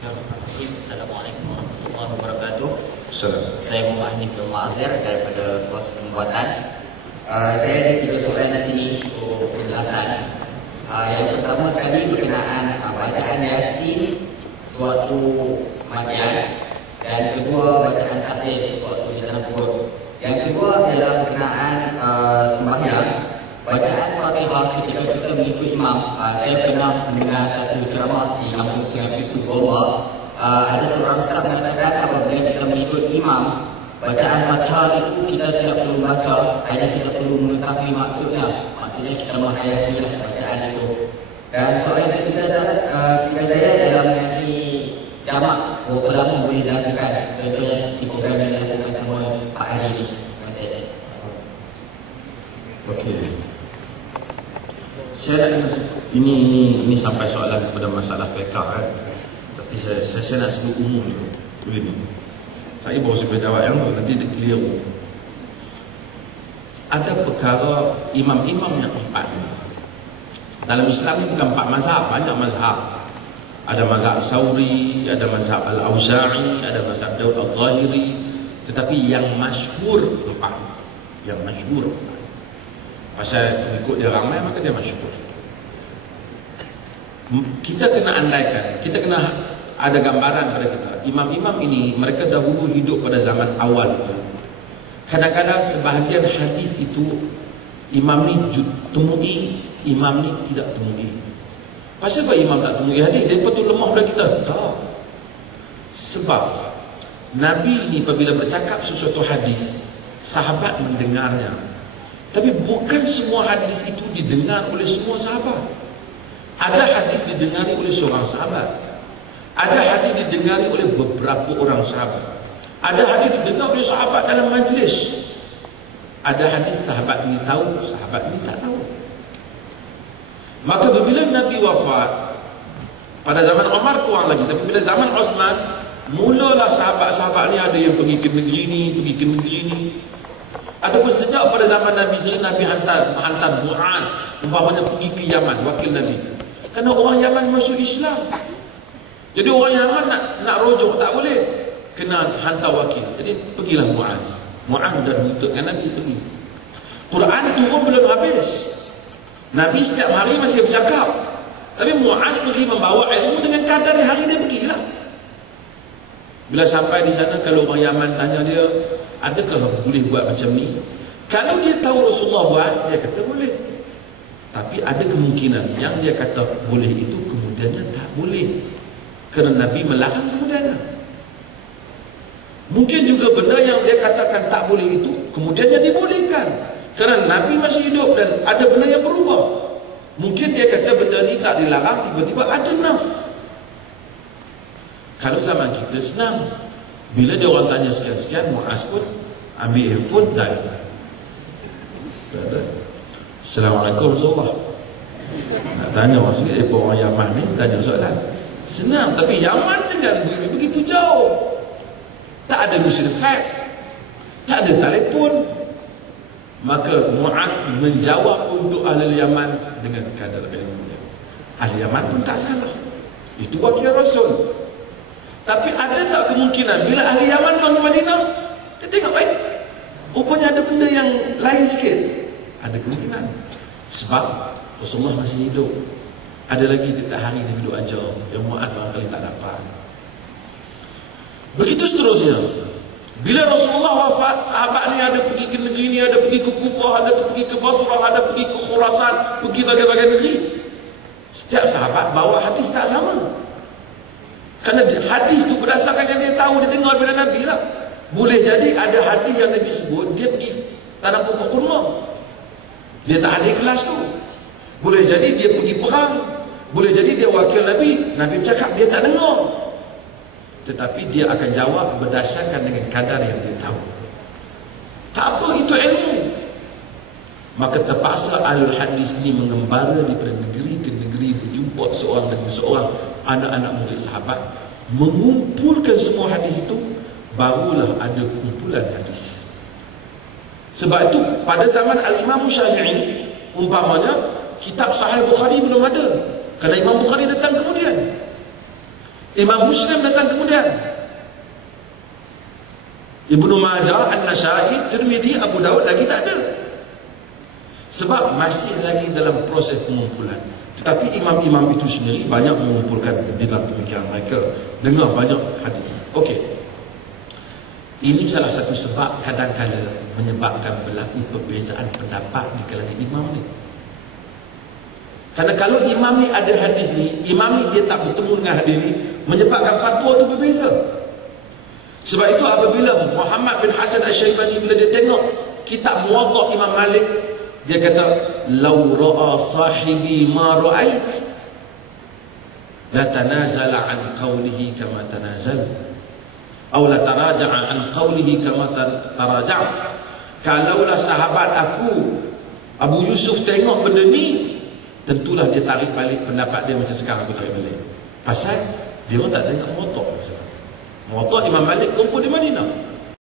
Assalamualaikum warahmatullahi wabarakatuh. Assalamualaikum. Saya Muhammad bin Mu'azir daripada Kuasa Pembuatan. Saya ada 3 soalan di sini untuk penjelasan. Yang pertama sekali berkenaan bacaan Yasin sewaktu kematian, dan kedua bacaan tahlil sewaktu di tanah kubur. Yang kedua adalah berkenaan sembahyang, bacaan Fatihah ketika kita mengikut imam. Saya pernah mendengar satu ceramah di kampung Sungai Pisu Goa. Ada seorang ustaz mengatakan apabila kita mengikut imam, bacaan Fatihah itu kita tidak perlu baca, hanya kita perlu mengetahui maksudnya. Maksudnya kita menghayatilah bacaan itu. Dan soalan ketiga saya adalah mengenai jamak, berapa lama boleh dilakukan, contohnya seperti program yang dilakukan semua Pak hari ini. Terima kasih. Okey. Saya nak ini sampai soalan kepada masalah fiqh kan. Tapi saya nak sebut umum dulu. Begini. Saya baru sebut jawab yang tu, nanti dia clear. Ada perkara imam-imam yang 4 ni. Dalam Islam ni bukan 4 mazhab, banyak mazhab. Ada mazhab Sauri, ada mazhab Al-Auza'i, ada mazhab Daud Al-Zahiri. Tetapi yang masyhur 4. Yang masyhur. Pasal ikut dia ramai, maka dia masyhur. Kita kena andaikan, kita kena ada gambaran pada kita. Imam-imam ini, mereka dahulu hidup pada zaman awal itu. Kadang-kadang sebahagian hadis itu imam ni temui, imam ni tidak temui. Pasal apa imam tak temui hadis? Dia patut lemah pada kita? Tak. Sebab Nabi ini apabila bercakap sesuatu hadis, sahabat mendengarnya. Tapi bukan semua hadis itu didengar oleh semua sahabat. Ada hadis didengari oleh seorang sahabat. Ada hadis didengari oleh beberapa orang sahabat. Ada hadis didengar oleh sahabat dalam majlis. Ada hadis sahabat ini tahu, sahabat ini tak tahu. Maka bila Nabi wafat, pada zaman Umar kurang lagi, tapi bila zaman Osman, mulalah sahabat-sahabat ni ada yang pergi ke negeri ni, pergi ke negeri ni. Ataupun sejak pada zaman Nabi sendiri, Nabi hantar Mu'az umpamanya pergi ke Yaman, wakil Nabi. Kerana orang Yaman masuk Islam. Jadi orang Yaman nak rujuk tak boleh, kena hantar wakil. Jadi pergilah Mu'az. Mu'az dah nuntutkan Nabi pergi. Quran turun belum habis. Nabi setiap hari masih bercakap. Tapi Mu'az pergi membawa ilmu dengan kadar hari dia pergilah. Bila sampai di sana, kalau orang Yaman tanya dia, adakah boleh buat macam ni? Kalau dia tahu Rasulullah buat, dia kata boleh. Tapi ada kemungkinan yang dia kata boleh itu kemudiannya tak boleh, kerana Nabi melarang kemudiannya. Mungkin juga benda yang dia katakan tak boleh itu kemudiannya dibolehkan, kerana Nabi masih hidup dan ada benda yang berubah. Mungkin dia kata benda ni tak dilarang, tiba-tiba ada nafs. Kalau zaman kita senang, bila dia orang tanya sekian-sekian, Mu'az pun ambil handphone dan Assalamualaikum Rasulullah. Nak tanya orang sikit, orang Yaman ni tanya soalan senang, tapi Yaman dengan begitu jauh, tak ada mesin fax, tak ada telefon. Maka Mu'az menjawab untuk ahli Yaman dengan kadar ilmunya. Ahli Yaman pun tak salah, itu wakil Rasul. Tapi ada tak kemungkinan bila ahli Yaman masuk Madinah, dia tengok baik, rupanya ada benda yang lain sikit? Ada kemungkinan. Sebab Rasulullah masih hidup. Ada lagi dekat hari dia hidup ajar, yang Mu'az barangkali tak dapat. Begitu seterusnya. Bila Rasulullah wafat, sahabat ni ada pergi ke negeri ni, ada pergi ke Kufah, ada pergi ke Basrah, ada pergi ke Khurasan, pergi bagai-bagai negeri. Setiap sahabat bawa hadis tak sama. Kerana hadis tu berdasarkan yang dia tahu, dia dengar daripada Nabi lah. Boleh jadi ada hadis yang Nabi sebut, dia pergi tanam pokok kurma, dia tak ada kelas tu. Boleh jadi dia pergi perang, boleh jadi dia wakil Nabi, Nabi bercakap dia tak dengar. Tetapi dia akan jawab berdasarkan dengan kadar yang dia tahu. Tak apa, itu ilmu. Maka terpaksa ahlul hadis ini mengembara daripada negeri ke negeri, berjumpa seorang demi seorang anak-anak murid sahabat, mengumpulkan semua hadis itu, barulah ada kumpulan hadis. Sebab itu pada zaman Al-Imam Syafi'i, umpamanya kitab Sahih Bukhari belum ada, kerana Imam Bukhari datang kemudian. Imam Muslim datang kemudian. Ibnu Majah, An-Nasai, Tirmidzi, Abu Daud lagi tak ada. Sebab masih lagi dalam proses pengumpulan. Tetapi imam-imam itu sendiri banyak mengumpulkan di dalam pemikiran mereka, dengar banyak hadis. Okey. Ini salah satu sebab kadang-kadang menyebabkan berlaku perbezaan pendapat di kalangan imam ni. Kerana kalau imam ni ada hadis ni, imam ni dia tak bertemu dengan hadis ni, menyebabkan fatwa tu berbeza. Sebab itu apabila Muhammad bin Hasan Asy-Syaibani bila dia tengok kitab Muwatta Imam Malik, dia kata, "Law ra'a sahibi ma ra'ait la tanazala an qawlihi kama tanazal atau la taraja'a an qawlihi kama taraja'at." Kalaulah sahabat aku Abu Yusuf tengok benda ni, tentulah dia tarik balik pendapat dia macam sekarang aku tarik balik. Pasal dia orang tak tengok Muwatta. Muwatta Imam Malik kumpul di Madinah.